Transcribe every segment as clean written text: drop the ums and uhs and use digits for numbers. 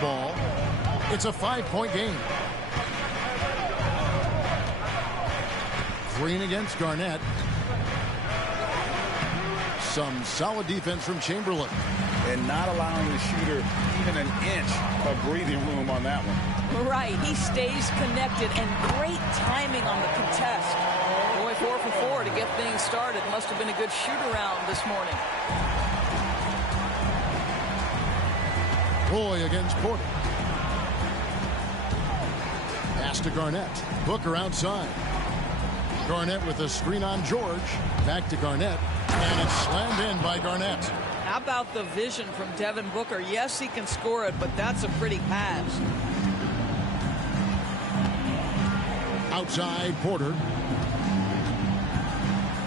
ball. It's a 5-point game. Green against Garnett. Some solid defense from Chamberlain. And not allowing the shooter even an inch of breathing room on that one. Right, he stays connected, and great timing on the contest. Boy, 4 for 4 to get things started. Must have been a good shoot-around this morning. Roy against Porter. Pass to Garnett. Booker outside. Garnett with a screen on George. Back to Garnett. And it's slammed in by Garnett. How about the vision from Devin Booker? Yes, he can score it, but that's a pretty pass. Outside Porter.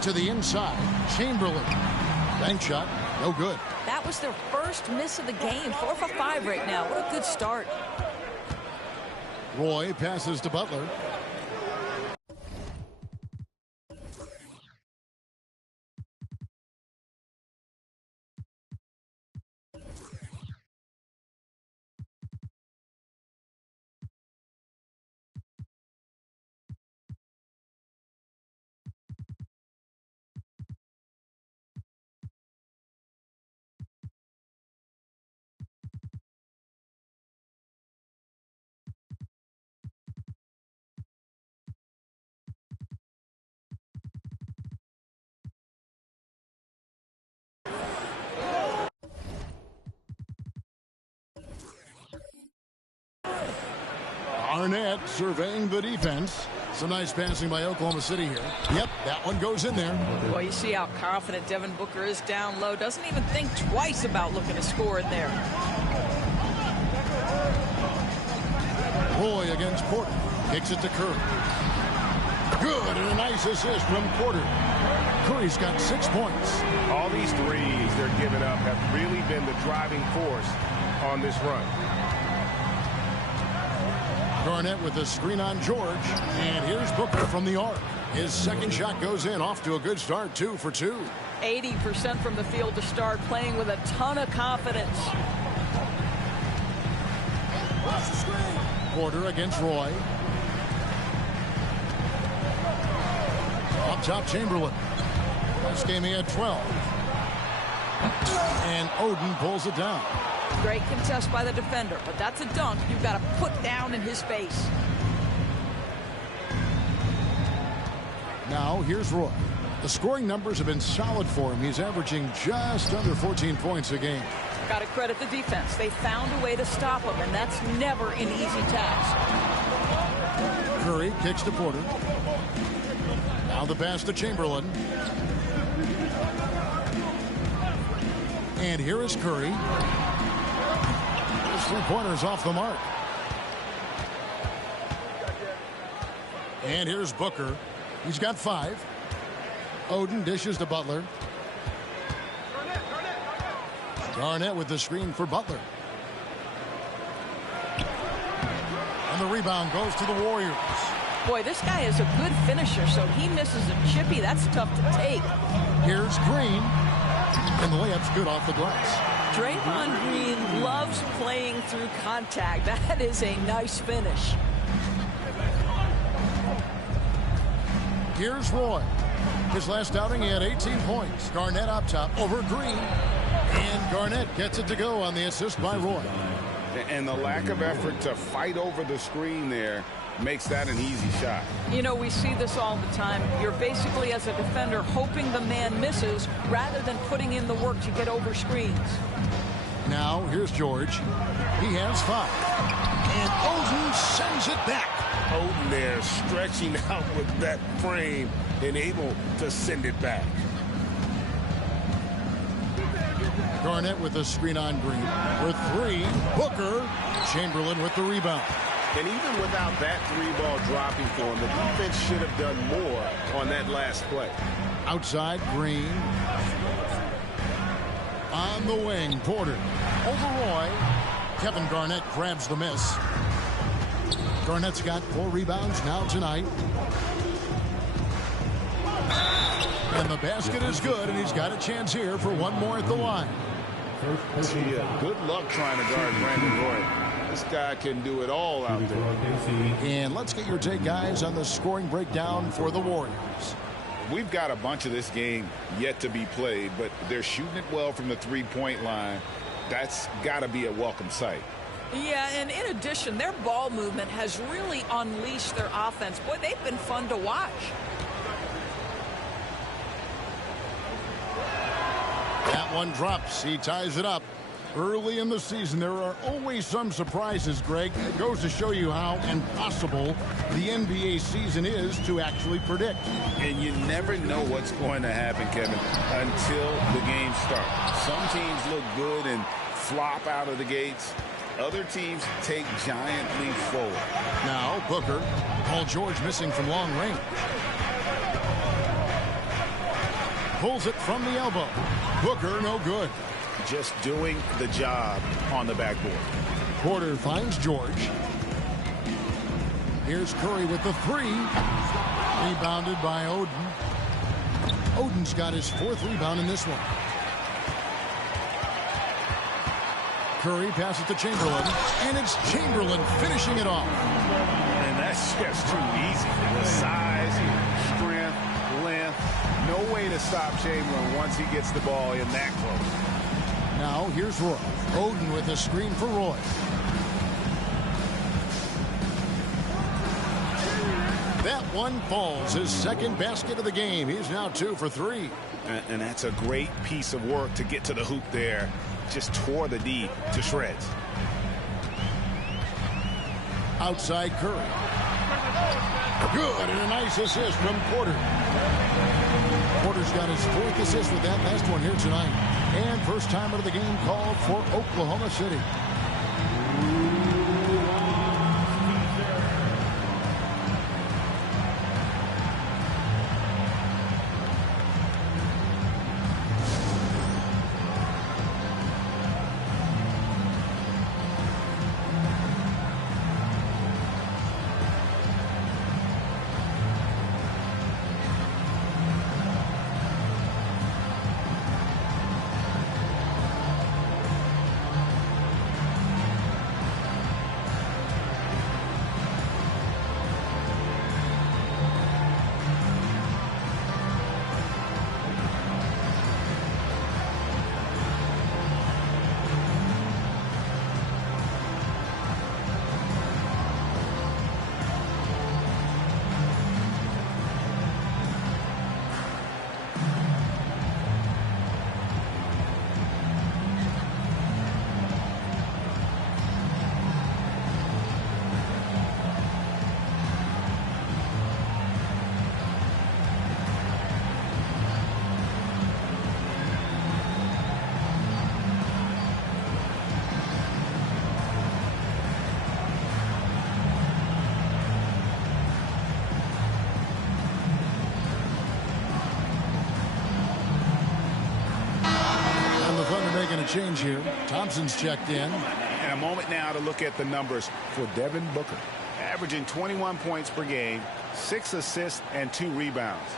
To the inside. Chamberlain. Bank shot. No good. That was their first miss of the game. 4 for 5 right now. What a good start. Roy passes to Butler. Garnett surveying the defense. Some nice passing by Oklahoma City here. Yep, that one goes in there. Well, you see how confident Devin Booker is down low. Doesn't even think twice about looking to score in there. Roy against Porter. Kicks it to Curry. Good, and a nice assist from Porter. Curry's got 6 points. All these threes they're giving up have really been the driving force on this run. Garnett with the screen on George. And here's Booker from the arc. His second shot goes in. Off to a good start. 2 for 2. 80% from the field to start, playing with a ton of confidence. Porter against Roy. Up top, Chamberlain. Last game he had 12. And Oden pulls it down. Great contest by the defender, but that's a dunk you've got to put down in his face. Now here's Roy. The scoring numbers have been solid for him. He's averaging just under 14 points a game. Got to credit the defense. They found a way to stop him, and that's never an easy task. Curry kicks to Porter. Now the pass to Chamberlain. And here is Curry. His three-pointers off the mark. And here's Booker. He's got 5. Oden dishes to Butler. Garnett with the screen for Butler. And the rebound goes to the Warriors. Boy, this guy is a good finisher, so he misses a chippy. That's tough to take. Here's Green. And the layup's good off the glass. Draymond Green loves playing through contact. That is a nice finish. Here's Roy. His last outing, he had 18 points. Garnett up top over Green. And Garnett gets it to go on the assist by Roy. And the lack of effort to fight over the screen there makes that an easy shot. You know, we see this all the time. You're basically, as a defender, hoping the man misses rather than putting in the work to get over screens. Now, here's George. He has 5. And Oden sends it back. Oden there stretching out with that frame and able to send it back. Garnett with the screen on Green. With 3, Booker. Chamberlain with the rebound. And even without that 3-ball dropping for him, the defense should have done more on that last play. Outside, Green. On the wing, Porter. Over Roy. Kevin Garnett grabs the miss. Garnett's got 4 rebounds now tonight. And the basket is good, and he's got a chance here for one more at the line. Good luck trying to guard Brandon Roy. this guy can do it all out there. And let's get your take, guys, on the scoring breakdown for the Warriors. We've got a bunch of this game yet to be played, but they're shooting it well from the three-point line. That's got to be a welcome sight. Yeah, and in addition, their ball movement has really unleashed their offense. Boy, they've been fun to watch. That one drops. He ties it up. Early in the season, there are always some surprises, Greg. It goes to show you how impossible the NBA season is to actually predict. And you never know what's going to happen, Kevin, until the game starts. Some teams look good and flop out of the gates. Other teams take giant leaps forward. Now, Booker. Paul George missing from long range. Pulls it from the elbow. Booker, no good. Just doing the job on the backboard. Porter finds George. Here's Curry with the three. Rebounded by Oden. Oden's got his fourth rebound in this one. Curry passes to Chamberlain, and it's Chamberlain finishing it off. And that's just too easy. The size, strength, length. No way to stop Chamberlain once he gets the ball in that close. Now here's Roy. Oden with a screen for Roy. That one falls. His second basket of the game. He's now 2 for 3. And that's a great piece of work to get to the hoop there. Just tore the D to shreds. Outside Curry. Good, and a nice assist from Porter. Porter's got his fourth assist with that last one here tonight. And first time out of the game called for Oklahoma City. Change here. Thompson's checked in. And a moment now to look at the numbers for Devin Booker. Averaging 21 points per game, 6 assists, and 2 rebounds.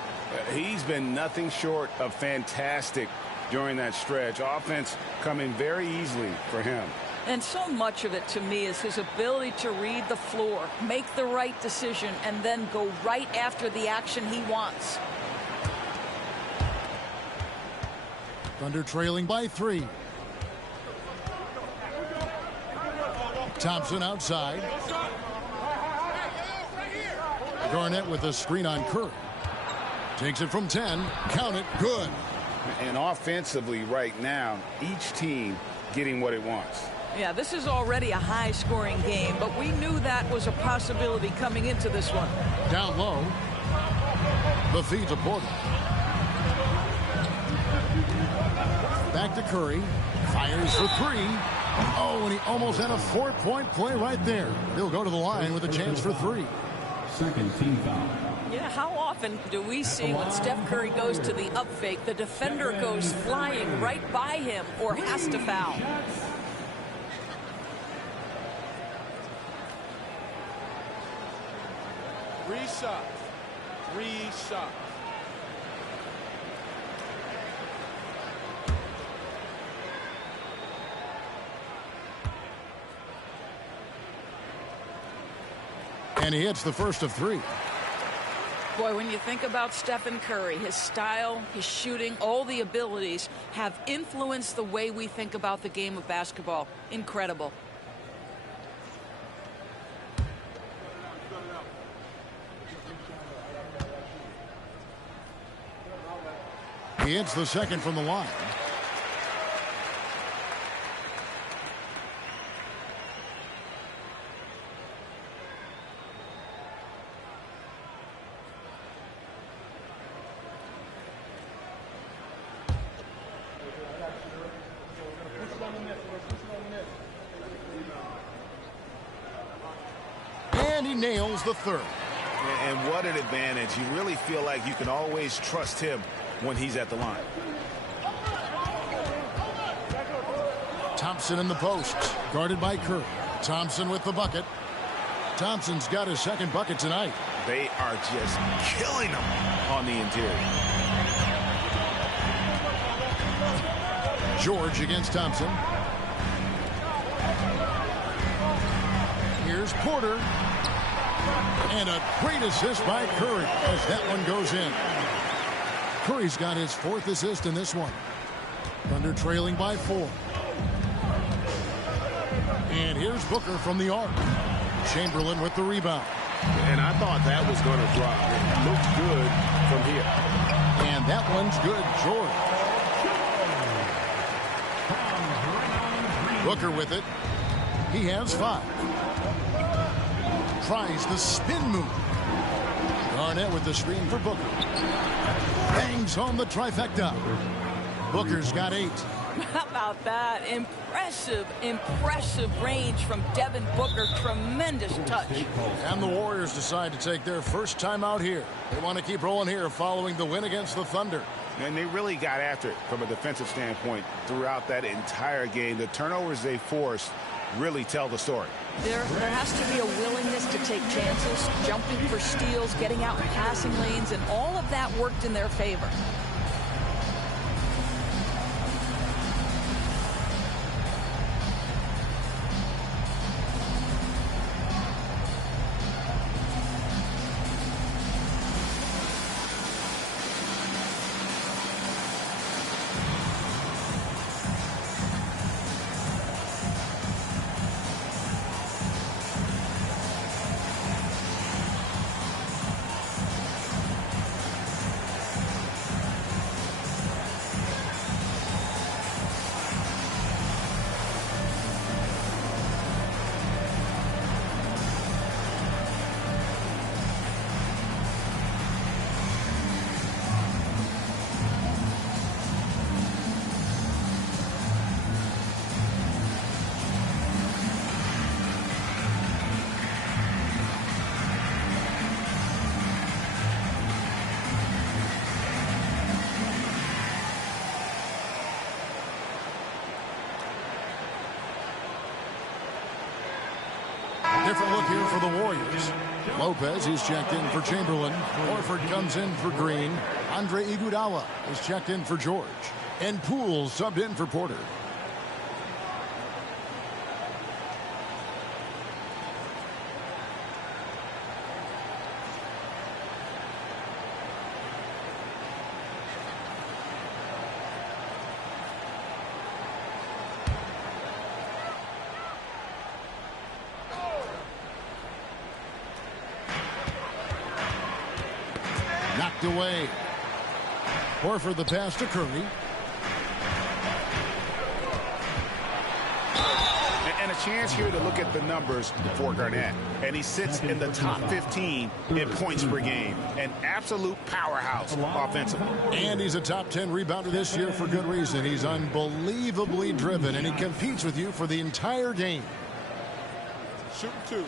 He's been nothing short of fantastic during that stretch. Offense coming very easily for him. And so much of it to me is his ability to read the floor, make the right decision, and then go right after the action he wants. Thunder trailing by 3. Thompson outside. Garnett with a screen on Curry. Takes it from 10. Count it. Good. And offensively right now, each team getting what it wants. Yeah, this is already a high-scoring game, but we knew that was a possibility coming into this one. Down low. The feed to Porter. Back to Curry. Fires for 3. Oh, and he almost had a 4-point play right there. He'll go to the line with a chance for 3. Second team foul. Yeah, how often do we see when Steph Curry goes to the up fake, the defender goes flying right by him or has to foul? Reset. And he hits the first of 3. Boy, when you think about Stephen Curry, his style, his shooting, all the abilities have influenced the way we think about the game of basketball. Incredible. He hits the second from the line. And he nails the third. And what an advantage. You really feel like you can always trust him when he's at the line. Thompson in the post, guarded by Curry. Thompson with the bucket. Thompson's got his second bucket tonight. They are just killing him on the interior. George against Thompson. Here's Porter. And a great assist by Curry as that one goes in. Curry's got his 4th assist in this one. Thunder trailing by 4. And here's Booker from the arc. Chamberlain with the rebound. And I thought that was going to drop. It looked good from here. And that one's good. George. Booker with it. He has 5. Tries the spin move. Garnett with the screen for Booker. Bangs home the trifecta. Booker's got 8. How about that? Impressive range from Devin Booker. Tremendous touch. And the Warriors decide to take their first time out here. They want to keep rolling here following the win against the Thunder. And they really got after it from a defensive standpoint throughout that entire game. The turnovers they forced really tell the story. There has to be a willingness to take chances, jumping for steals, getting out in passing lanes, and all of that worked in their favor. Different look here for the Warriors. Lopez, he's checked in for Chamberlain. Horford comes in for Green. Andre Iguodala is checked in for George. And Poole subbed in for Porter. Knocked away. Horford the pass to Curry. And a chance here to look at the numbers for Garnett. And he sits in the top 15 in points per game. An absolute powerhouse offensively. And he's a top 10 rebounder this year for good reason. He's unbelievably driven, and he competes with you for the entire game. Shoot 2.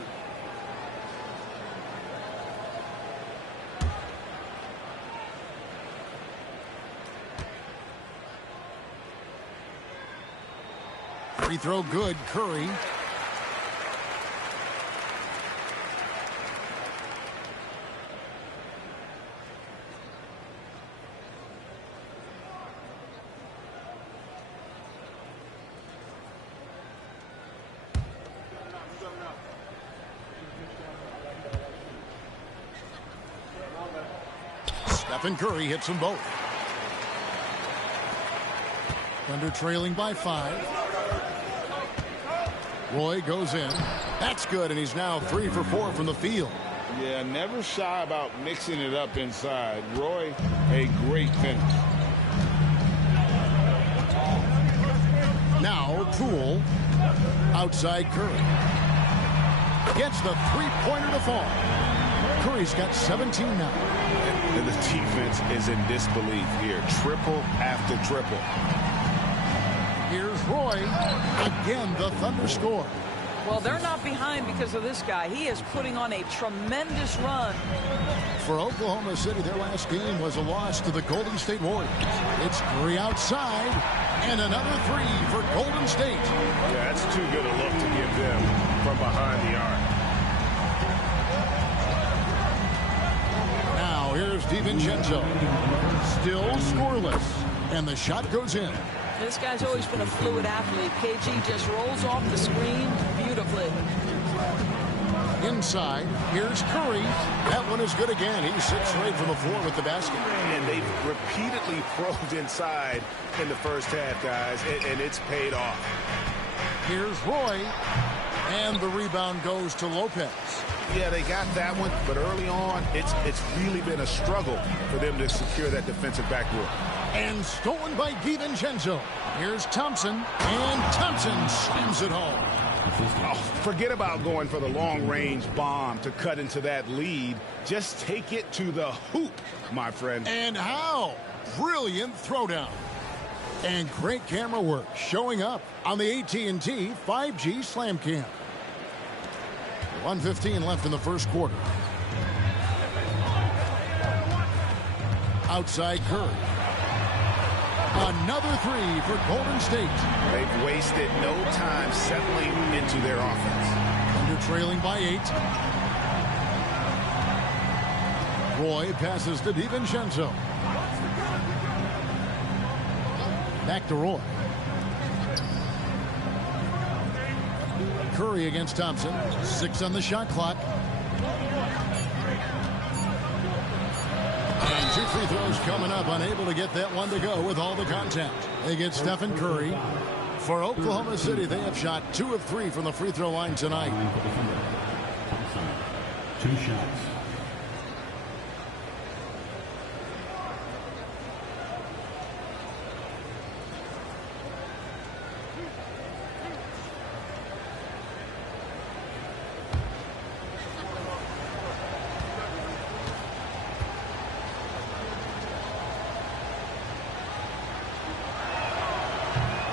Free throw good. Curry. Stephen Curry hits them both. Thunder trailing by 5. Roy goes in. That's good, and he's now 3 for 4 from the field. Yeah, never shy about mixing it up inside. Roy, a great finish. Now Poole outside Curry. Gets the three-pointer to fall. Curry's got 17 now. And the defense is in disbelief here. Triple after triple. Here's Roy. Again, the Thunder score. Well, they're not behind because of this guy. He is putting on a tremendous run. For Oklahoma City, their last game was a loss to the Golden State Warriors. It's Curry outside, and another 3 for Golden State. Yeah, that's too good a look to give them from behind the arc. Now here's DiVincenzo. Still scoreless, and the shot goes in. This guy's always been a fluid athlete. KG just rolls off the screen beautifully. Inside, here's Curry. That one is good again. He's 6 straight from the floor with the basket. And they've repeatedly probed inside in the first half, guys, and it's paid off. Here's Roy, and the rebound goes to Lopez. Yeah, they got that one, but early on, it's really been a struggle for them to secure that defensive backboard. And stolen by DiVincenzo. Here's Thompson, and Thompson slams it home. Oh, forget about going for the long-range bomb to cut into that lead. Just take it to the hoop, my friend. And how? Brilliant throwdown. And great camera work showing up on the AT&T 5G Slam Cam. 1:15 left in the first quarter. Outside Curry. Another 3 for Golden State. They've wasted no time settling into their offense. Under trailing by 8. Roy passes to DiVincenzo. Back to Roy. Curry against Thompson. 6 on the shot clock. And 2 free throws coming up. Unable to get that one to go with all the contact. They get Stephen Curry. For Oklahoma City, they have shot 2 of 3 from the free throw line tonight. 2 shots.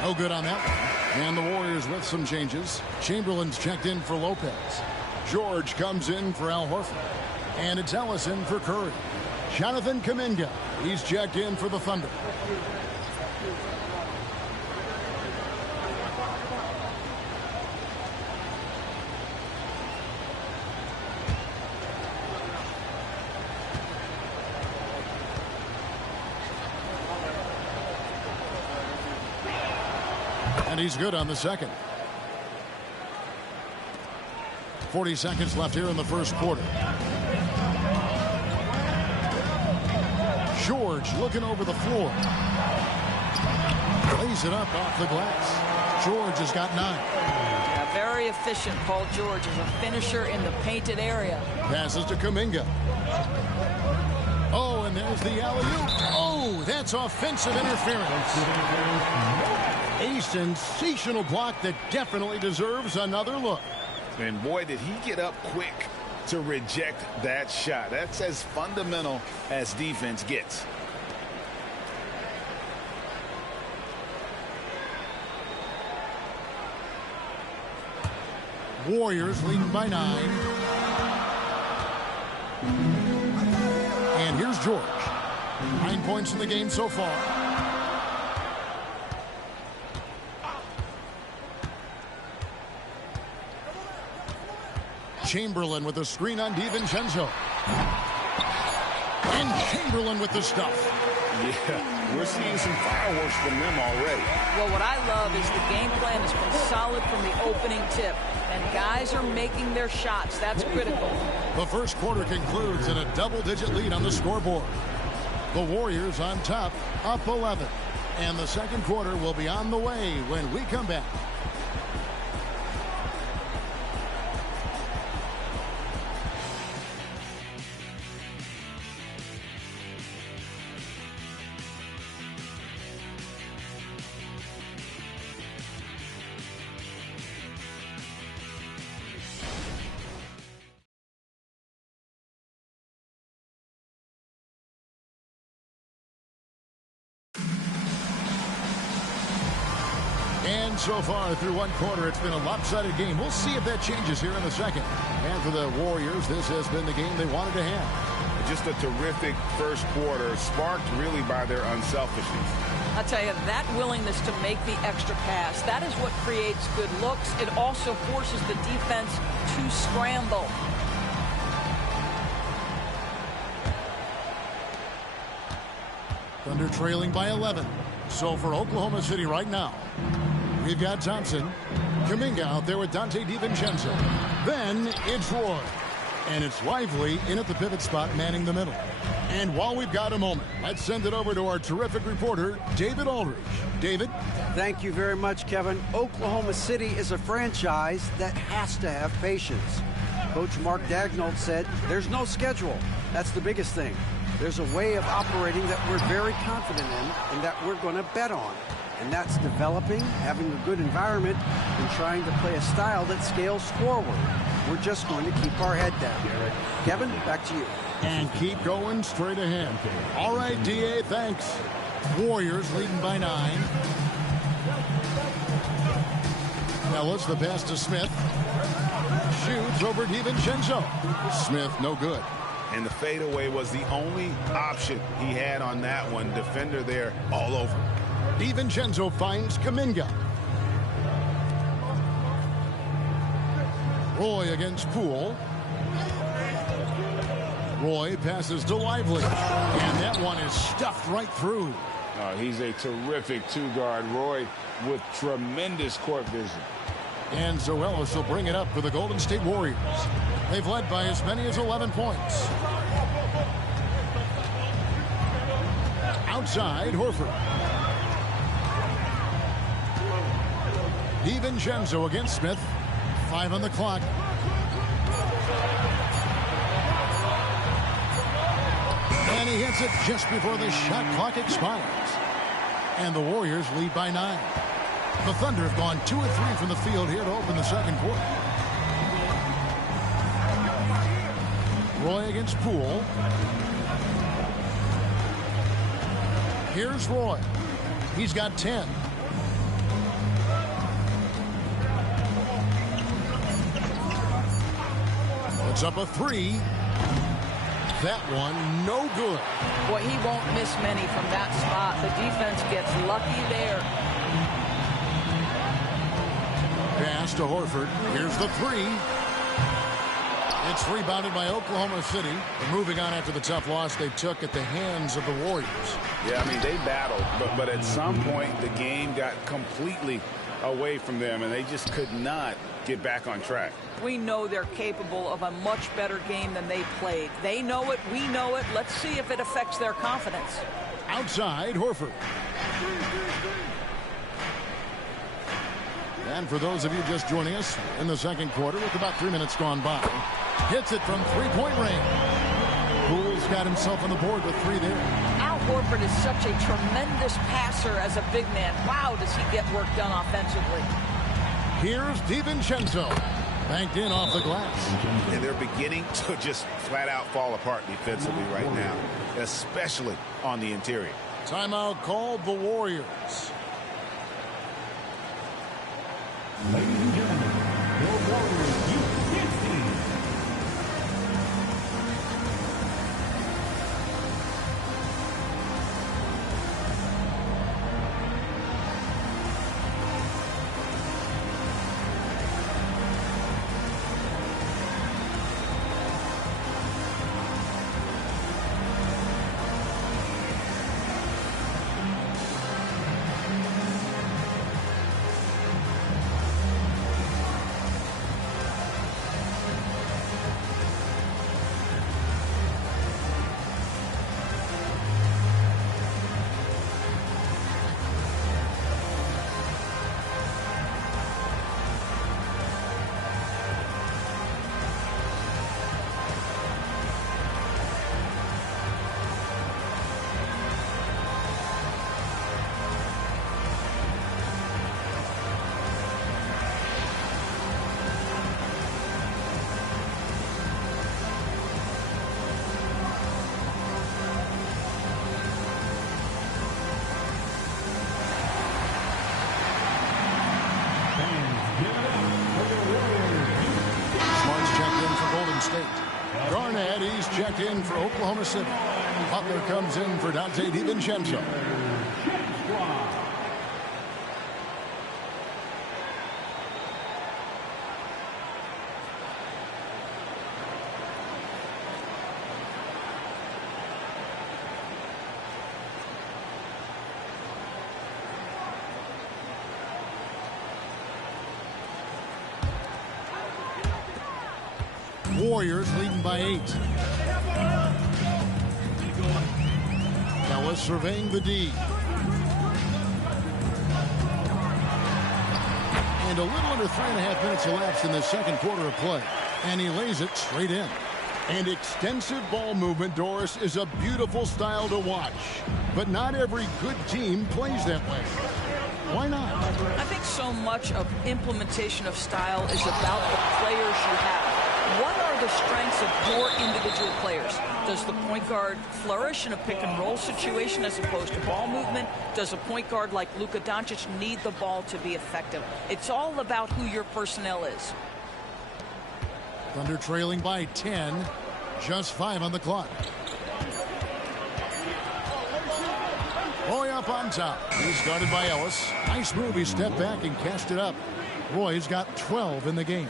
No good on that one. And the Warriors with some changes. Chamberlain's checked in for Lopez. George comes in for Al Horford. And it's Ellison for Curry. Jonathan Kuminga. He's checked in for the Thunder. And he's good on the second. 40 seconds left here in the first quarter. George looking over the floor. Lays it up off the glass. George has got 9. Yeah, very efficient. Paul George is a finisher in the painted area. Passes to Kuminga. Oh, and there's the alley-oop. Oh, that's offensive interference. A sensational block that definitely deserves another look. And boy, did he get up quick to reject that shot. That's as fundamental as defense gets. Warriors leading by 9. And here's George. 9 points in the game so far. Chamberlain with a screen on DiVincenzo. And Chamberlain with the stuff. Yeah, we're seeing some fireworks from them already. Well, what I love is the game plan has been solid from the opening tip. And guys are making their shots. That's critical. The first quarter concludes in a double-digit lead on the scoreboard. The Warriors on top, up 11. And the second quarter will be on the way when we come back. And so far through one quarter, it's been a lopsided game. We'll see if that changes here in the second. And for the Warriors, this has been the game they wanted to have. Just a terrific first quarter, sparked really by their unselfishness. I'll tell you, that willingness to make the extra pass, that is what creates good looks. It also forces the defense to scramble. Thunder trailing by 11. So for Oklahoma City right now, we've got Thompson. Kuminga out there with Dante DiVincenzo. Then it's Roy. And it's Lively in at the pivot spot, manning the middle. And while we've got a moment, let's send it over to our terrific reporter, David Aldridge. David? Thank you very much, Kevin. Oklahoma City is a franchise that has to have patience. Coach Mark Daigneault said there's no schedule. That's the biggest thing. There's a way of operating that we're very confident in and that we're going to bet on. And that's developing, having a good environment, and trying to play a style that scales forward. We're just going to keep our head down. Kevin, back to you. And keep going straight ahead. All right, D.A., thanks. Warriors leading by 9. Ellis, the pass to Smith. Shoots over DiVincenzo. Smith, no good. And the fadeaway was the only option he had on that one. Defender there all over. DiVincenzo finds Kuminga. Roy against Poole. Roy passes to Lively. And that one is stuffed right through. He's a terrific two-guard. Roy with tremendous court vision. And so Ellis will bring it up for the Golden State Warriors. They've led by as many as 11 points. Outside, Horford. DiVincenzo against Smith. 5 on the clock. And he hits it just before the shot clock expires. And the Warriors lead by 9. The Thunder have gone 2 of 3 from the field here to open the second quarter. Roy against Poole. Here's Roy. He's got 10. It's up a 3. That one, no good. Boy, he won't miss many from that spot. The defense gets lucky there. Pass to Horford. Here's the 3. It's rebounded by Oklahoma City. And moving on after the tough loss they took at the hands of the Warriors. Yeah, I mean, they battled, but at some point the game got completely away from them, and they just could not get back on track. We know they're capable of a much better game than they played. They know it. We know it. Let's see if it affects their confidence. Outside, Horford. And for those of you just joining us in the second quarter with about 3 minutes gone by, hits it from three-point range. Poole's got himself on the board with 3 there. Al Horford is such a tremendous passer as a big man. Wow, does he get work done offensively. Here's DiVincenzo. Banked in off the glass. And they're beginning to just flat out fall apart defensively right now, especially on the interior. Timeout called the Warriors. Ladies and gentlemen, the Warriors U15. Garnett, he's checked in for Oklahoma City. Butler comes in for Dante DiVincenzo. Warriors leading by 8. Ellis surveying the D. And a little under 3.5 minutes elapsed in the second quarter of play. And he lays it straight in. And extensive ball movement, Doris, is a beautiful style to watch. But not every good team plays that way. Why not? I think so much of implementation of style is about the players you have. What are the strengths of your individual players? Does the point guard flourish in a pick-and-roll situation as opposed to ball movement? Does a point guard like Luka Doncic need the ball to be effective? It's all about who your personnel is. Thunder trailing by 10. Just 5 on the clock. Roy up on top. He's guarded by Ellis. Nice move. He stepped back and cashed it up. Roy's got 12 in the game.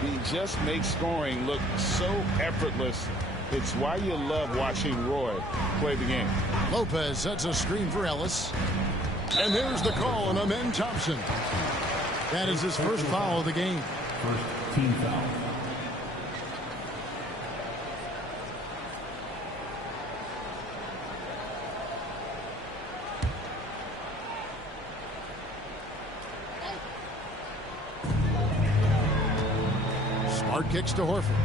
He just makes scoring look so effortless. It's why you love watching Roy play the game. Lopez sets a screen for Ellis. And there's the call on Amen Thompson. That is his first foul of the game. First team foul. Smart kicks to Horford.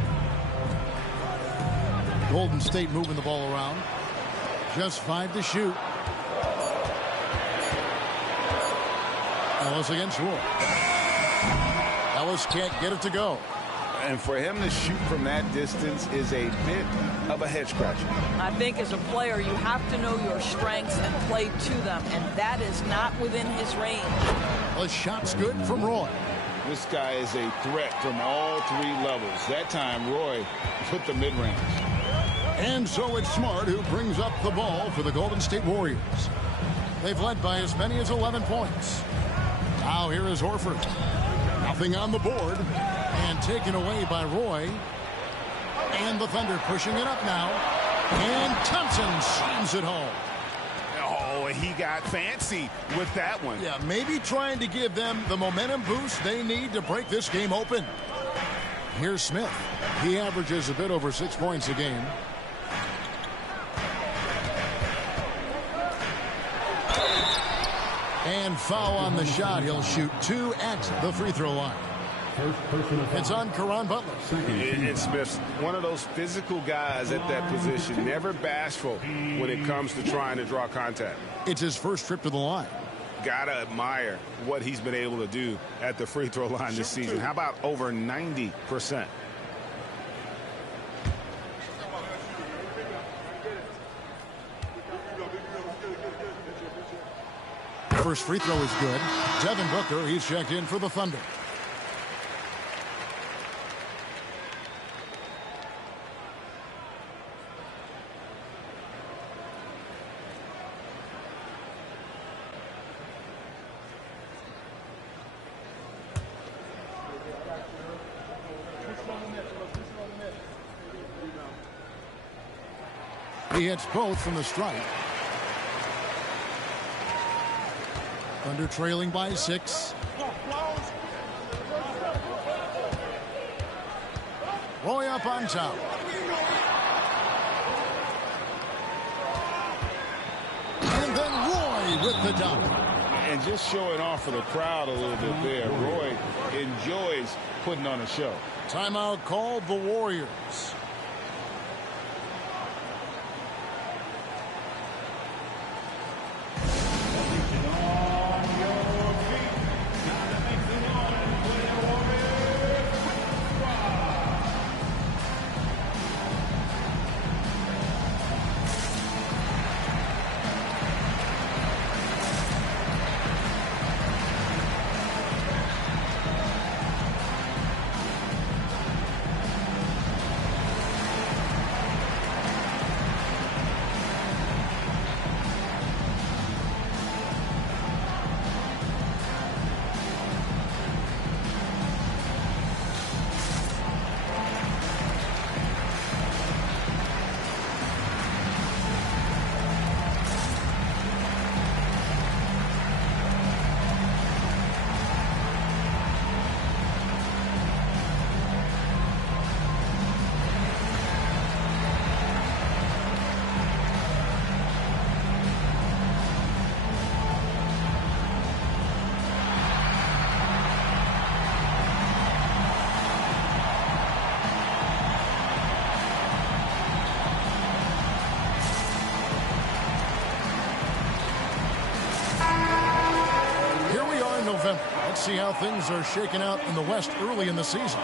Golden State moving the ball around. Just 5 to shoot. Ellis against Roy. Ellis can't get it to go. And for him to shoot from that distance is a bit of a head scratcher. I think as a player, you have to know your strengths and play to them, and that is not within his range. The shot's good from Roy. This guy is a threat from all 3 levels. That time, Roy put the mid-range. And so it's Smart who brings up the ball for the Golden State Warriors. They've led by as many as 11 points. Now here is Horford. Nothing on the board. And taken away by Roy. And the Thunder pushing it up now. And Thompson slams it home. Oh, he got fancy with that one. Yeah, maybe trying to give them the momentum boost they need to break this game open. Here's Smith. He averages a bit over 6 points a game. And foul on the shot. He'll shoot 2 at the free throw line. It's on Caron Butler. It's Smith, one of those physical guys at that position, never bashful when it comes to trying to draw contact. It's his first trip to the line. Gotta admire what he's been able to do at the free throw line this season. How about over 90%? First free throw is good. Devin Booker, he's checked in for the Thunder. He hits both from the stripe. Thunder trailing by 6. Roy up on top. And then Roy with the dunk. And just showing off for the crowd a little bit there. Roy enjoys putting on a show. Timeout called the Warriors. Let's see how things are shaking out in the West early in the season.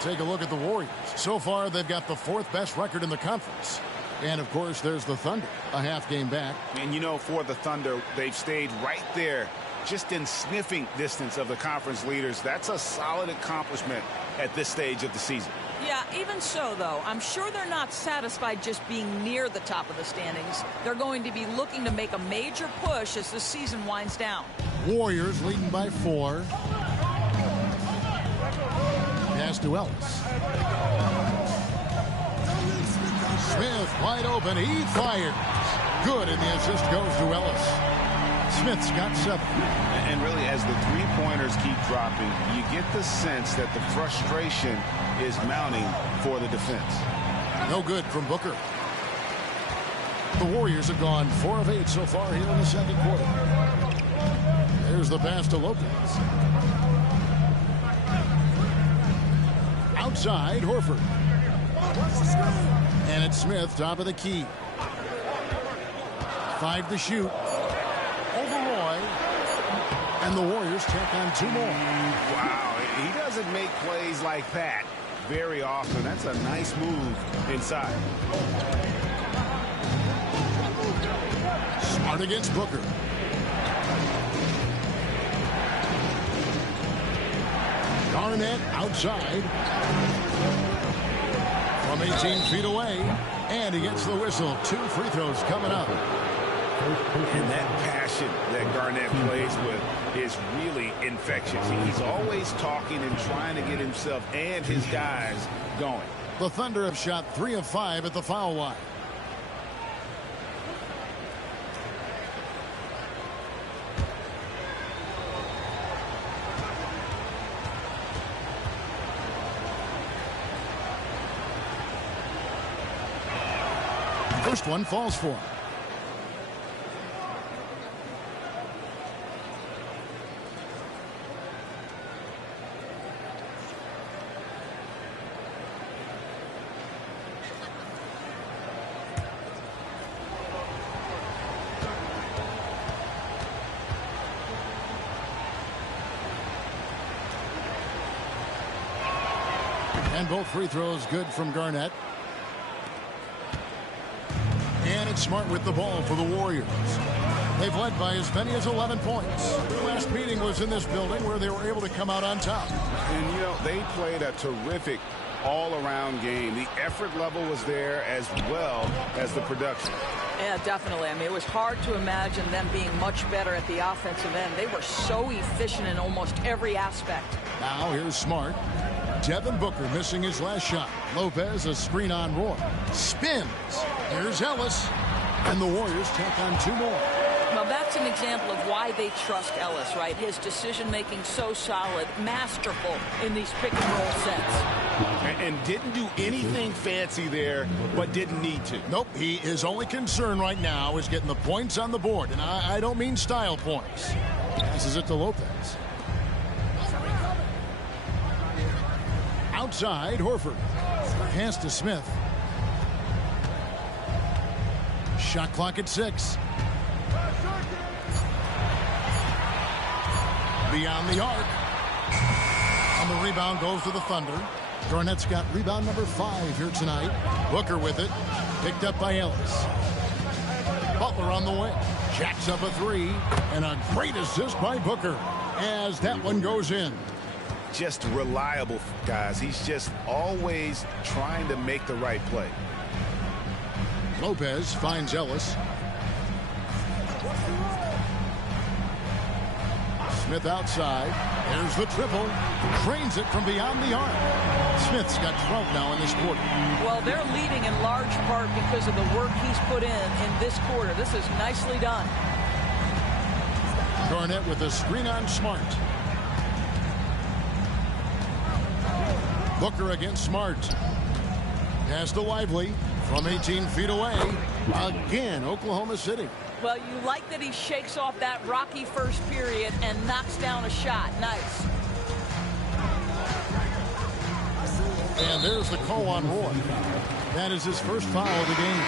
Take a look at the Warriors. So far, they've got the 4th best record in the conference. And, of course, there's the Thunder, a half game back. And, you know, for the Thunder, they've stayed right there, just in sniffing distance of the conference leaders. That's a solid accomplishment at this stage of the season. Yeah, even so, though, I'm sure they're not satisfied just being near the top of the standings. They're going to be looking to make a major push as the season winds down. Warriors leading by 4. Pass to Ellis. Smith wide open. He fires. Good, and the assist goes to Ellis. Smith's got 7. And really, as the three-pointers keep dropping, you get the sense that the frustration is mounting for the defense. No good from Booker. The Warriors have gone 4 of 8 so far here in the second quarter. There's the pass to Lopez. Outside, Horford. And it's Smith, top of the key. 5 to shoot. Over Roy. And the Warriors take on 2 more. Wow, he doesn't make plays like that very often. That's a nice move inside. Smart against Booker. Garnett outside. From 18 feet away. And he gets the whistle. 2 free throws coming up. And that passion that Garnett plays with is really infectious. He's always talking and trying to get himself and his guys going. The Thunder have shot 3 of 5 at the foul line. First one falls for him. And both free throws good from Garnett. And it's Smart with the ball for the Warriors. They've led by as many as 11 points. Their last meeting was in this building where they were able to come out on top. And, you know, they played a terrific all-around game. The effort level was there as well as the production. Yeah, definitely. I mean, it was hard to imagine them being much better at the offensive end. They were so efficient in almost every aspect. Now here's Smart. Devin Booker missing his last shot. Lopez, a screen on Roy. Spins. Here's Ellis. And the Warriors take on 2 more. Well, that's an example of why they trust Ellis, right? His decision-making so solid, masterful in these pick-and-roll sets. And didn't do anything fancy there, but didn't need to. Nope, his only concern right now is getting the points on the board. And I don't mean style points. Passes it to Lopez. Outside, Horford. Pass to Smith. Shot clock at 6. Beyond the arc. And the rebound goes to the Thunder. Garnett's got rebound number 5 here tonight. Booker with it. Picked up by Ellis. Butler on the wing. Jacks up a 3. And a great assist by Booker as that one goes in. Just reliable, guys. He's just always trying to make the right play. Lopez finds Ellis. Smith outside. There's the triple. Drains it from beyond the arc. Smith's got 12 now in this quarter. Well, they're leading in large part because of the work he's put in this quarter. This is nicely done. Garnett with a screen on Smart. Booker against Smart. Pass to Lively from 18 feet away. Again, Oklahoma City. Well, you like that he shakes off that rocky first period and knocks down a shot. Nice. And there's the call on Roy. That is his first foul of the game.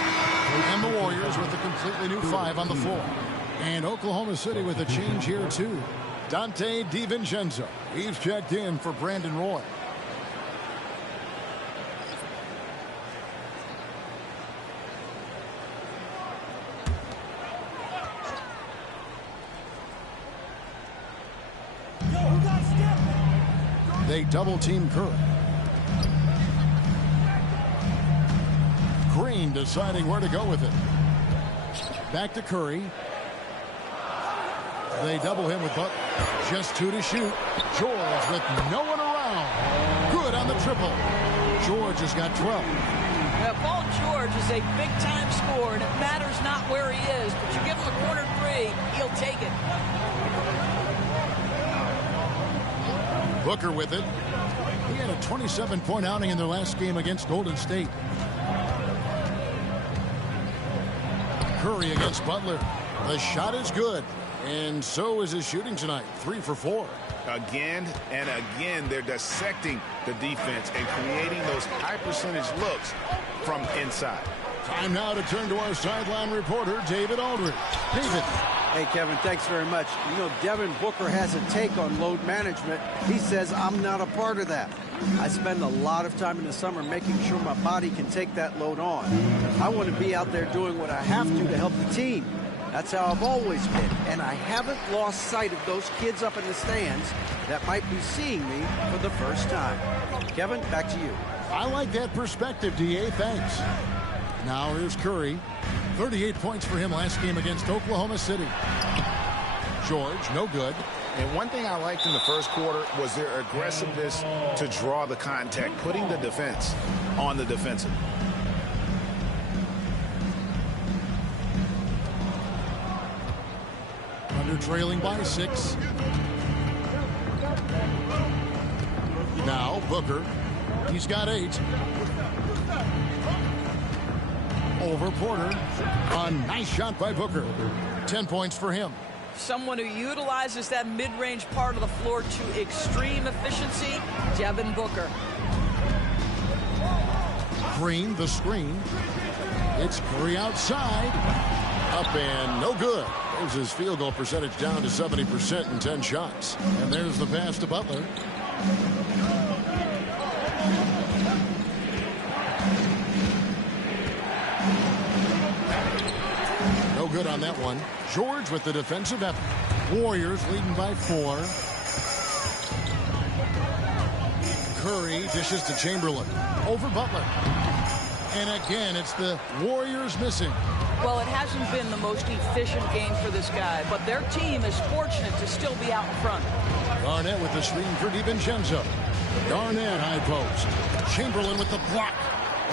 And the Warriors with a completely new 5 on the floor. And Oklahoma City with a change here, too. Dante DiVincenzo. He's checked in for Brandon Roy. They double team Curry. Green deciding where to go with it. Back to Curry. They double him with Butler. Just 2 to shoot. George with no one around. Good on the triple. George has got 12. Yeah, Paul George is a big-time scorer, and it matters not where he is, but you give him a corner three, he'll take it. Booker with it. He had a 27-point outing in their last game against Golden State. Curry against Butler. The shot is good, and so is his shooting tonight. 3 for 4. Again and again, they're dissecting the defense and creating those high-percentage looks from inside. Time now to turn to our sideline reporter, David Aldridge. David. Hey, Kevin, thanks very much. You know, Devin Booker has a take on load management. He says, I'm not a part of that. I spend a lot of time in the summer making sure my body can take that load on. I want to be out there doing what I have to help the team. That's how I've always been, and I haven't lost sight of those kids up in the stands that might be seeing me for the first time. Kevin, back to you. I like that perspective, D.A. Thanks. Now here's Curry. 38 points for him last game against Oklahoma City. George, no good. And one thing I liked in the first quarter was their aggressiveness to draw the contact, putting the defense on the defensive. Under trailing by 6. Now Booker. He's got 8. Over Porter. A nice shot by Booker. 10 points for him. Someone who utilizes that mid-range part of the floor to extreme efficiency, Devin Booker. Green, the screen. It's Curry outside. Up and no good. There's his field goal percentage down to 70% in 10 shots. And there's the pass to Butler. No good on that one. George with the defensive effort. Warriors leading by 4. Curry dishes to Chamberlain. Over Butler. And again, it's the Warriors missing. Well, it hasn't been the most efficient game for this guy, but their team is fortunate to still be out in front. Garnett with the screen for DiVincenzo. Garnett high post. Chamberlain with the block.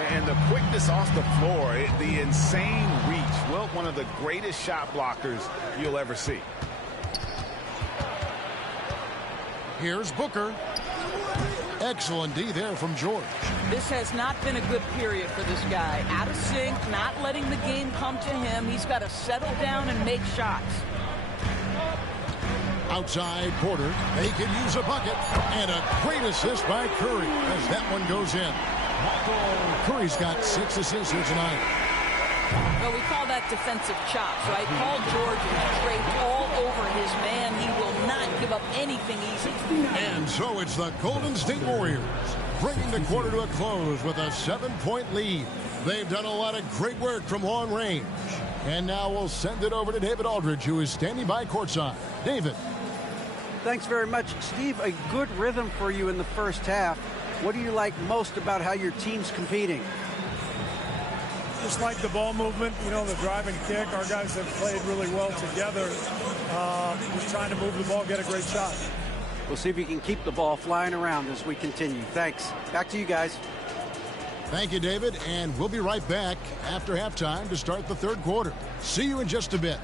And the quickness off the floor, the insane reach. Well, one of the greatest shot blockers you'll ever see. Here's Booker. Excellent D there from George. This has not been a good period for this guy. Out of sync, not letting the game come to him. He's got to settle down and make shots. Outside Porter. They could use a bucket. And a great assist by Curry as that one goes in. Curry's got 6 assists here tonight. Well, we call that defensive chops, right? Paul George is draped all over his man. He will not give up anything easy. And so it's the Golden State Warriors bringing the quarter to a close with a 7-point lead. They've done a lot of great work from long range. And now we'll send it over to David Aldridge, who is standing by courtside. David. Thanks very much, Steve. A good rhythm for you in the first half. What do you like most about how your team's competing? Just like the ball movement, you know, the drive and kick. Our guys have played really well together. Just trying to move the ball, get a great shot. We'll see if you can keep the ball flying around as we continue. Thanks. Back to you guys. Thank you, David. And we'll be right back after halftime to start the third quarter. See you in just a bit.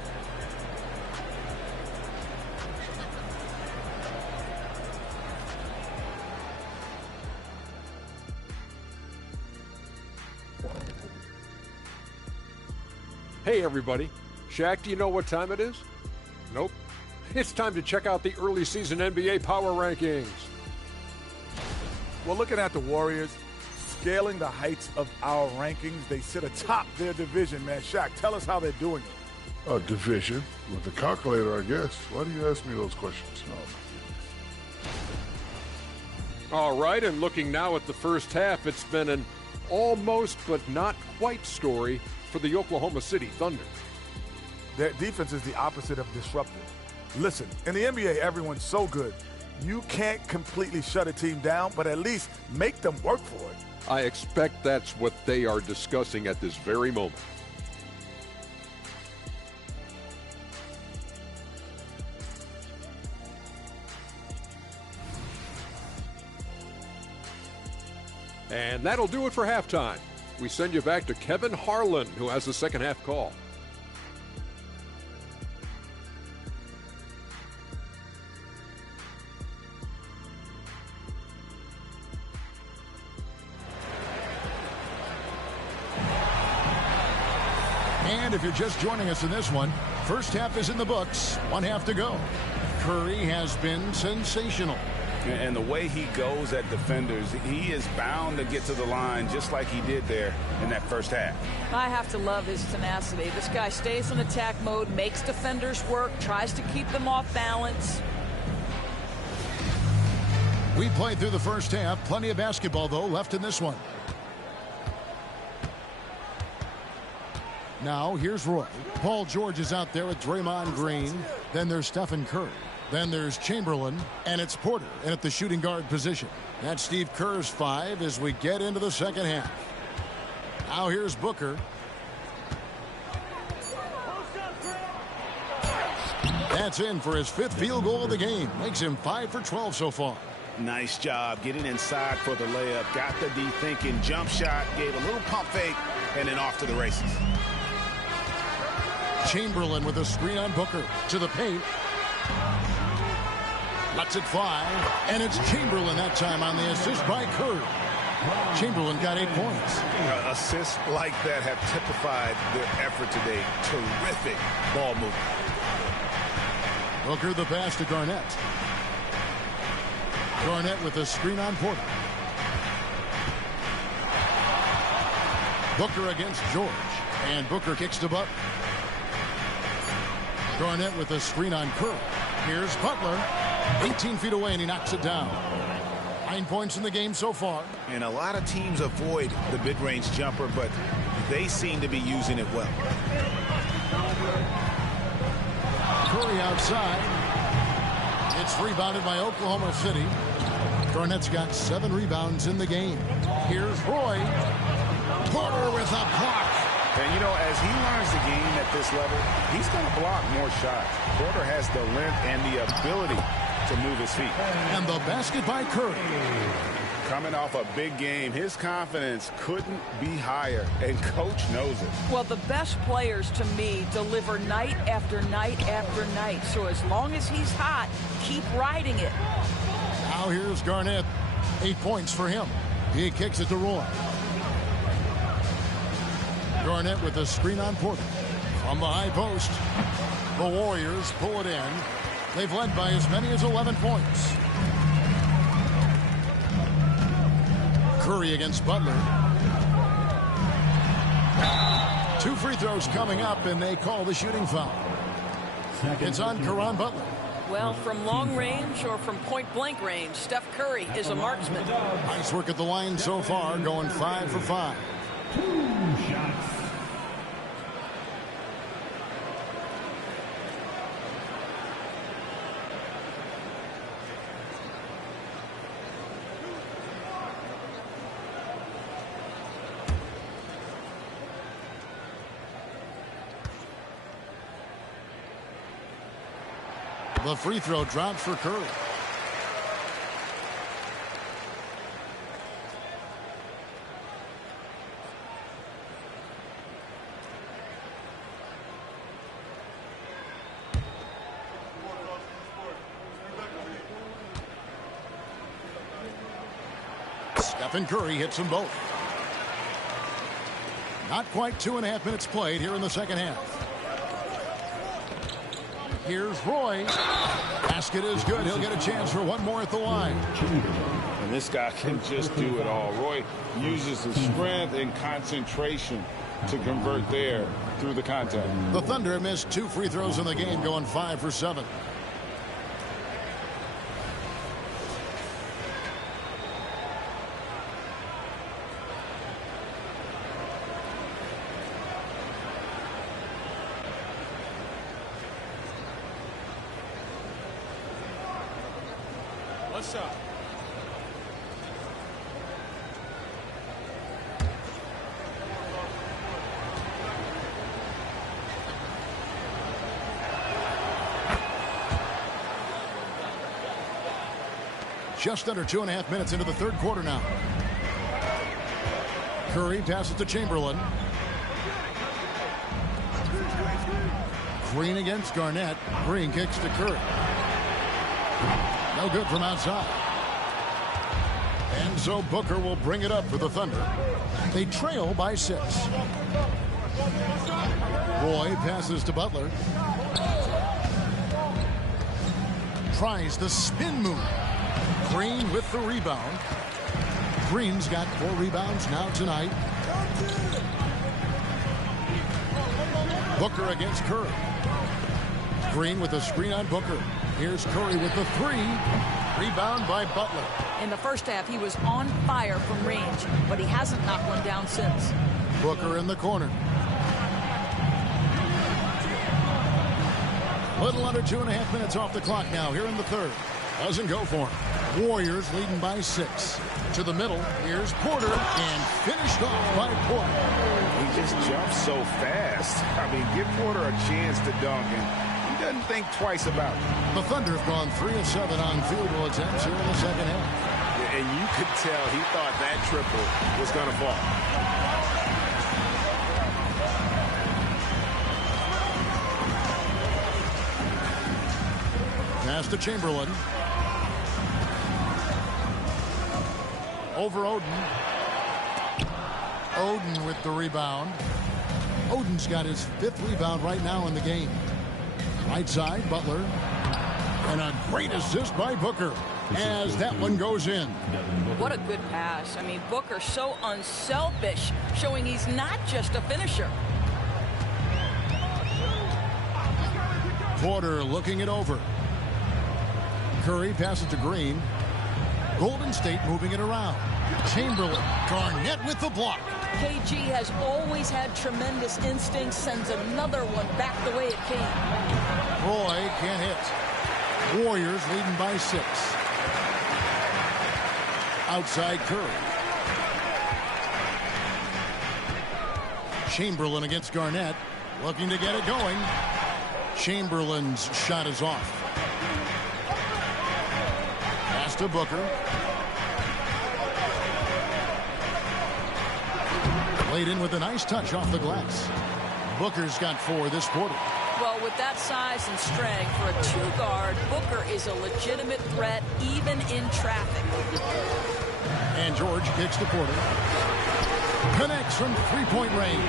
Hey everybody, Shaq, do you know what time it is? Nope. It's time to check out the early season NBA Power Rankings. Well, looking at the Warriors, scaling the heights of our rankings, they sit atop their division, man. Shaq, tell us how they're doing it. Division with the calculator, I guess. Why do you ask me those questions? All right, and looking now at the first half, it's been an almost but not quite story for the Oklahoma City Thunder. Their defense is the opposite of disruptive. Listen, in the NBA, everyone's so good. You can't completely shut a team down, but at least make them work for it. I expect that's what they are discussing at this very moment. And that'll do it for halftime. We send you back to Kevin Harlan, who has the second half call. And if you're just joining us in this one, first half is in the books, 1 half to go. Curry has been sensational. And the way he goes at defenders, he is bound to get to the line just like he did there in that first half. I have to love his tenacity. This guy stays in attack mode, makes defenders work, tries to keep them off balance. We played through the first half. Plenty of basketball, though, left in this one. Now, here's Roy. Paul George is out there with Draymond Green. Then there's Stephen Curry. Then there's Chamberlain, and it's Porter in at the shooting guard position. That's Steve Kerr's 5 as we get into the second half. Now here's Booker. That's in for his 5th field goal of the game. Makes him 5 for 12 so far. Nice job getting inside for the layup. Got the D thinking, jump shot, gave a little pump fake, and then off to the races. Chamberlain with a screen on Booker to the paint. Lets it fly, and it's Chamberlain that time on the assist by Curry. Chamberlain got 8 points. Assists like that have typified their effort today. Terrific ball movement. Booker the pass to Garnett. Garnett with a screen on Porter. Booker against George, and Booker kicks to Butler. Garnett with a screen on Curry. Here's Butler. 18 feet away, and he knocks it down. 9 points in the game so far. And a lot of teams avoid the mid-range jumper, but they seem to be using it well. Curry outside. It's rebounded by Oklahoma City. Garnett's got 7 rebounds in the game. Here's Roy. Porter with a block. And, you know, as he learns the game at this level, he's going to block more shots. Porter has the length and the ability to move his feet. And the basket by Curry. Coming off a big game, his confidence couldn't be higher, and Coach knows it. Well, the best players, to me, deliver night after night after night. So as long as he's hot, keep riding it. Now here's Garnett. 8 points for him. He kicks it to Roy. Garnett with a screen on Porter. From the high post. The Warriors pull it in. They've led by as many as 11 points. Curry against Butler. 2 free throws coming up, and they call the shooting foul. It's on Caron Butler. Well, from long range or from point-blank range, Steph Curry is a marksman. Nice work at the line so far, going 5 for 5. 2 shots. The free throw drops for Curry. Stephen Curry hits them both. Not quite 2.5 minutes played here in the second half. Here's Roy. Basket is good. He'll get a chance for one more at the line. And this guy can just do it all. Roy uses his strength and concentration to convert there through the contact. The Thunder missed 2 free throws in the game, going 5 for 7. What's up? Just under 2.5 minutes into the third quarter now. Curry passes to Chamberlain. Green against Garnett. Green kicks to Curry. No good from outside. And so Booker will bring it up for the Thunder. They trail by 6. Roy passes to Butler. Tries the spin move. Green with the rebound. Green's got 4 rebounds now tonight. Booker against Curry. Green with a screen on Booker. Here's Curry with the 3. Rebound by Butler. In the first half, he was on fire from range, but he hasn't knocked one down since. Booker in the corner. Little under 2.5 minutes off the clock now here in the third. Doesn't go for him. Warriors leading by 6. To the middle. Here's Porter and finished off by Porter. He just jumps so fast. I mean, give Porter a chance to dunk, and he doesn't think twice about it. The Thunder have gone 3 of 7 on field goal attempts here in the second half. And you could tell he thought that triple was going to fall. Pass to Chamberlain. Over Oden. Oden with the rebound. Oden's got his 5th rebound right now in the game. Right side, Butler. And a great assist by Booker as that one goes in. What a good pass. I mean, Booker so unselfish, showing he's not just a finisher. Porter looking it over. Curry passes to Green. Golden State moving it around. Chamberlain. Garnett with the block. KG has always had tremendous instincts, sends another one back the way it came. Roy can't hit. Warriors leading by 6. Outside Curry. Chamberlain against Garnett. Looking to get it going. Chamberlain's shot is off. Pass to Booker. Laid in with a nice touch off the glass. Booker's got 4 this quarter. Well, with that size and strength for a 2-guard, Booker is a legitimate threat even in traffic. And George kicks to Porter. Connects from 3-point range.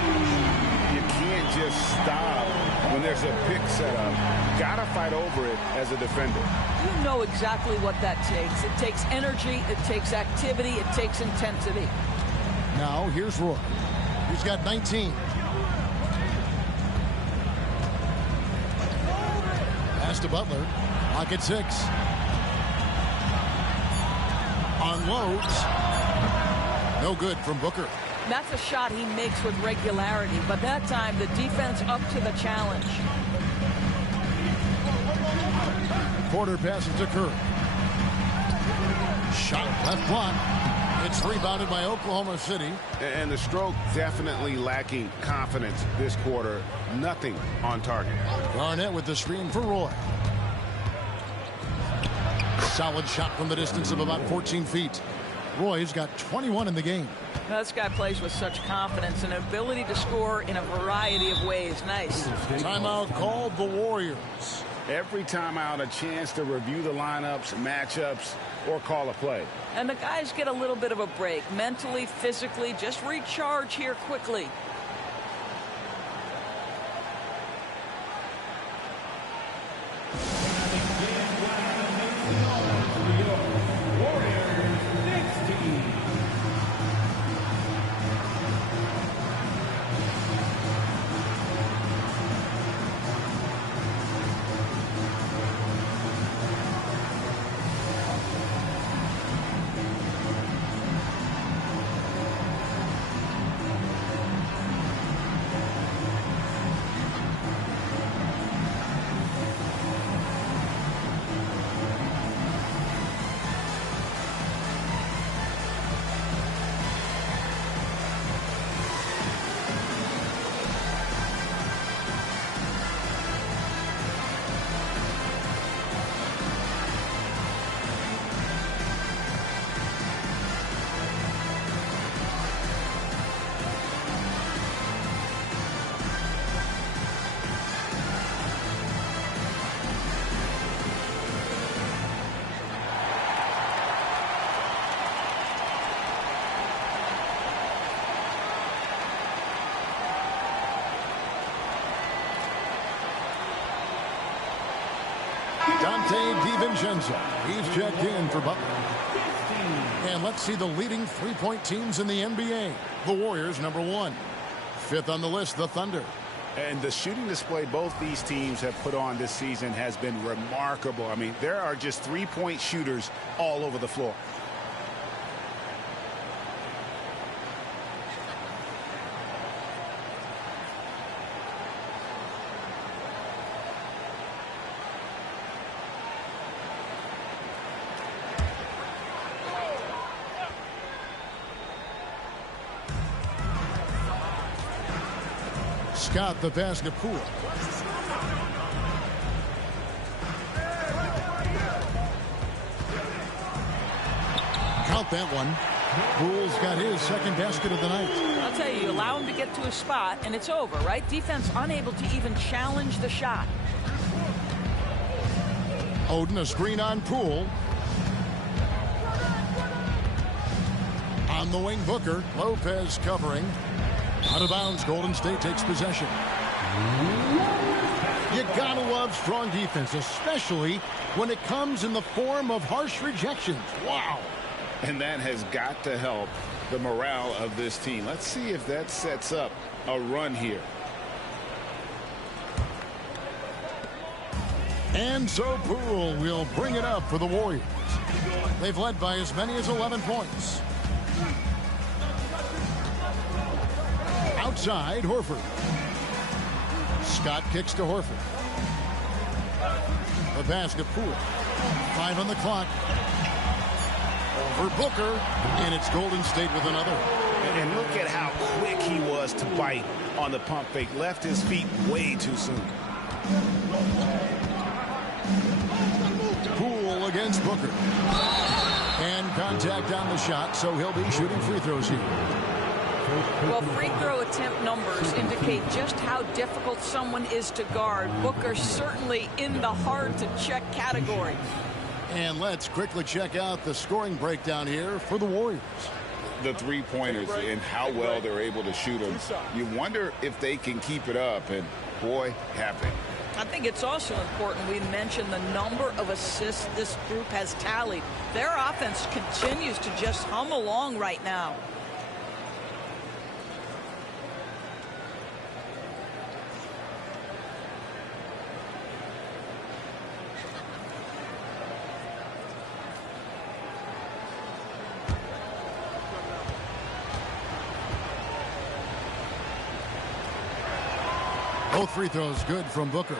You can't just stop when there's a pick set up. Gotta fight over it as a defender. You know exactly what that takes. It takes energy, it takes activity, it takes intensity. Now here's Roy. He's got 19. Pass to Butler. Lock at 6. Unloads. No good from Booker. That's a shot he makes with regularity, but that time the defense up to the challenge. Porter passes to Curry. Shot left block. It's rebounded by Oklahoma City. And the stroke definitely lacking confidence this quarter. Nothing on target. Garnett with the screen for Roy. Solid shot from the distance of about 14 feet. Roy's got 21 in the game. Now, this guy plays with such confidence and ability to score in a variety of ways. Nice. Timeout called the Warriors. Every timeout, a chance to review the lineups, matchups, or call a play. And the guys get a little bit of a break. Mentally, physically, just recharge here quickly. Dante DiVincenzo. He's checked in for Butler. And let's see the leading three-point teams in the NBA. The Warriors, number 1. Fifth on the list, the Thunder. And the shooting display both these teams have put on this season has been remarkable. I mean, there are just three-point shooters all over the floor. Scott, the basket. Poole. Count that one. Poole's got his second basket of the night. I'll tell you, allow him to get to a spot, and it's over, right? Defense unable to even challenge the shot. Oden, a screen on Poole. On the wing, Booker. Lopez covering. Out of bounds, Golden State takes possession. You gotta love strong defense, especially when it comes in the form of harsh rejections. Wow. And that has got to help the morale of this team. Let's see if that sets up a run here. And so Poole will bring it up for the Warriors. They've led by as many as 11 points. Outside, Horford. Scott kicks to Horford. The basket, Poole. 5 on the clock. Over Booker, and it's Golden State with another. And look at how quick he was to bite on the pump fake. Left his feet way too soon. Poole against Booker. And contact on the shot, so he'll be shooting free throws here. Well, free throw attempt numbers indicate just how difficult someone is to guard. Booker certainly in the hard-to-check category. And let's quickly check out the scoring breakdown here for the Warriors. The three-pointers and how well they're able to shoot them. You wonder if they can keep it up, and boy, have they. I think it's also important we mention the number of assists this group has tallied. Their offense continues to just hum along right now. Both free throws good from Booker.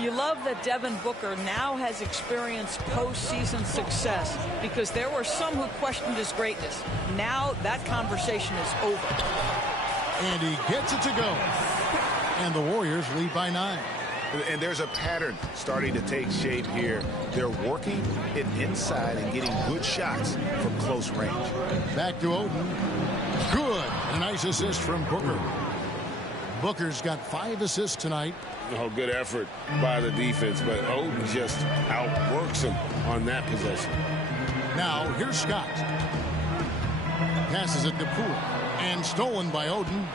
You love that Devin Booker now has experienced postseason success because there were some who questioned his greatness. Now that conversation is over. And he gets it to go. And the Warriors lead by 9. And there's a pattern starting to take shape here. They're working it inside and getting good shots from close range. Back to Oden. Good. A nice assist from Booker. Booker's got 5 assists tonight. Oh, good effort by the defense, but Oden just outworks him on that possession. Now, here's Scott. Passes it to Poole. And stolen by Oden.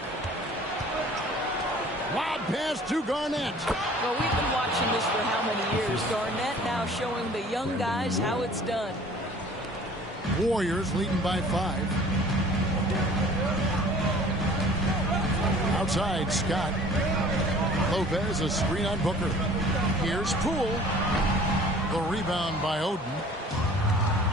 Lob pass to Garnett. Well, we've been watching this for how many years? Garnett now showing the young guys how it's done. Warriors leading by 5. Outside, Scott. Lopez, a screen on Booker. Here's Poole. The rebound by Oden.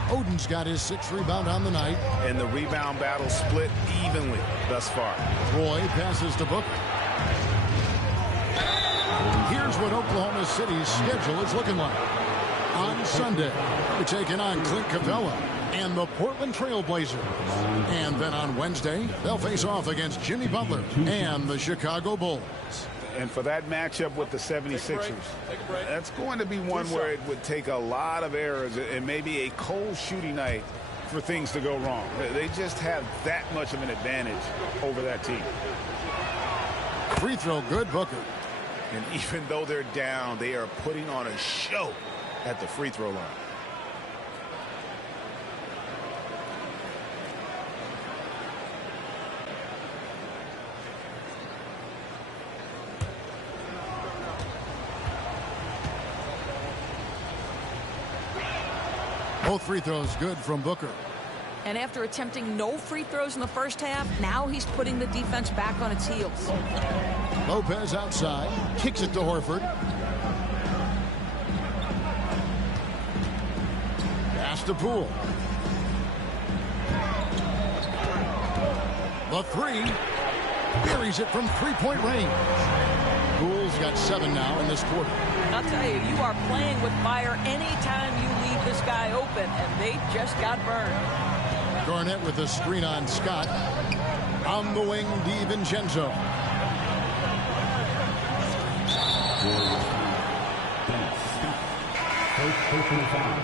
Oden's got his 6th rebound on the night. And the rebound battle split evenly thus far. Roy passes to Booker. Here's what Oklahoma City's schedule is looking like. On Sunday, they're taking on Clint Capella and the Portland Trail Blazers. And then on Wednesday, they'll face off against Jimmy Butler and the Chicago Bulls. And for that matchup with the 76ers, that's going to be one where it would take a lot of errors and maybe a cold shooting night for things to go wrong. They just have that much of an advantage over that team. Free throw good, Booker. And even though they're down, they are putting on a show at the free throw line. Both free throws good from Booker. And after attempting no free throws in the first half, now he's putting the defense back on its heels. Lopez outside, kicks it to Horford. Pass to Poole. The three. Buries it from three-point range. Poole's got 7 now in this quarter. I'll tell you, you are playing with fire anytime you leave this guy open, and they just got burned. Garnett with a screen on Scott. On the wing, DiVincenzo. First personal foul.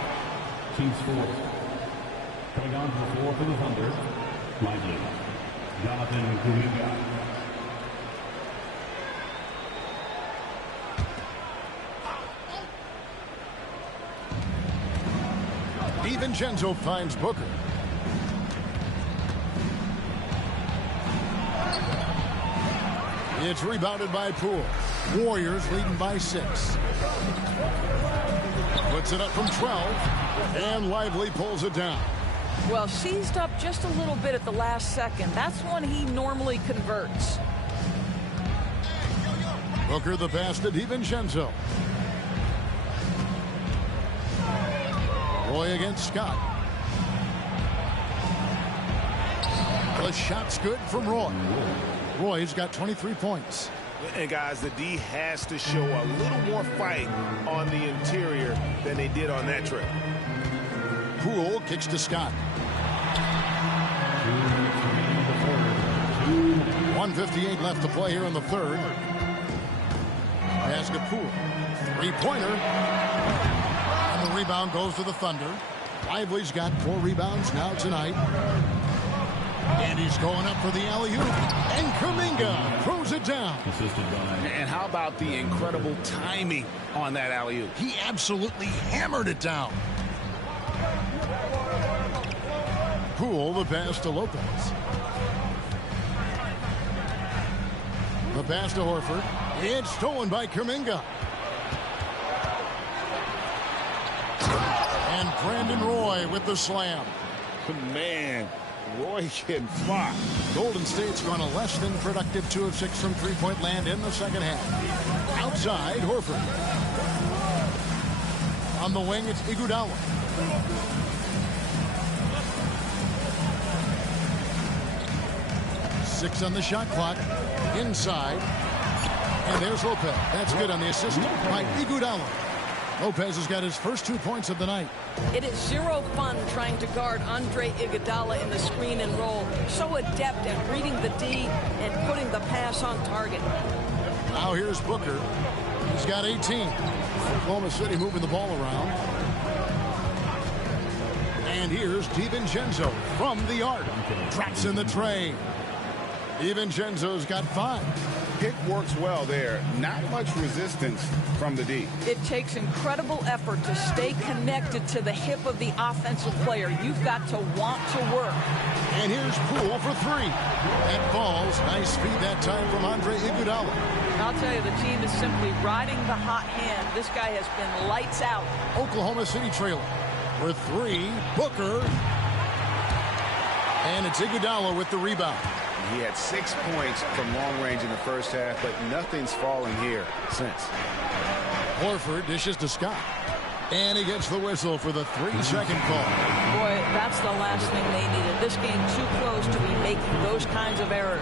Team's fourth. Coming on to the floor for the Thunder. Lively. Jonathan Kuminga. DiVincenzo finds Booker. It's rebounded by Poole. Warriors leading by 6. Puts it up from 12. And Lively pulls it down. Well, seized up just a little bit at the last second. That's when he normally converts. Booker the pass to DiVincenzo. Roy against Scott. The shot's good from Roy. Roy's got 23 points. And guys, the D has to show a little more fight on the interior than they did on that trip. Poole kicks to Scott. 1:58 left to play here in the third. Pass to Poole. Three-pointer. And the rebound goes to the Thunder. Lively's got 4 rebounds now tonight. And he's going up for the alley-oop. And Kuminga throws it down. And how about the incredible timing on that alley-oop? He absolutely hammered it down. Poole the pass to Lopez. The pass to Horford. It's stolen by Kuminga. And Brandon Roy with the slam. Man, Roy can fly. Golden State's gone a less than productive 2 of 6 from three-point land in the second half. Outside, Horford. On the wing, it's Iguodala. Six on the shot clock. Inside. And there's Lopez. That's good on the assist by Iguodala. Lopez has got his first 2 points of the night. It is zero fun trying to guard Andre Iguodala in the screen and roll. So adept at reading the D and putting the pass on target. Now here's Booker. He's got 18. Oklahoma City moving the ball around. And here's DiVincenzo from the arc. Traps in the tray. DiVincenzo's got 5. Pick works well there. Not much resistance from the D. It takes incredible effort to stay connected to the hip of the offensive player. You've got to want to work. And here's Poole for 3. That falls. Nice speed that time from Andre Iguodala. I'll tell you, the team is simply riding the hot hand. This guy has been lights out. Oklahoma City trailing for 3. Booker. And it's Iguodala with the rebound. He had 6 points from long range in the first half, but nothing's fallen here since. Horford dishes to Scott. And he gets the whistle for the 3-second call. Boy, that's the last thing they needed. This game too close to be making those kinds of errors.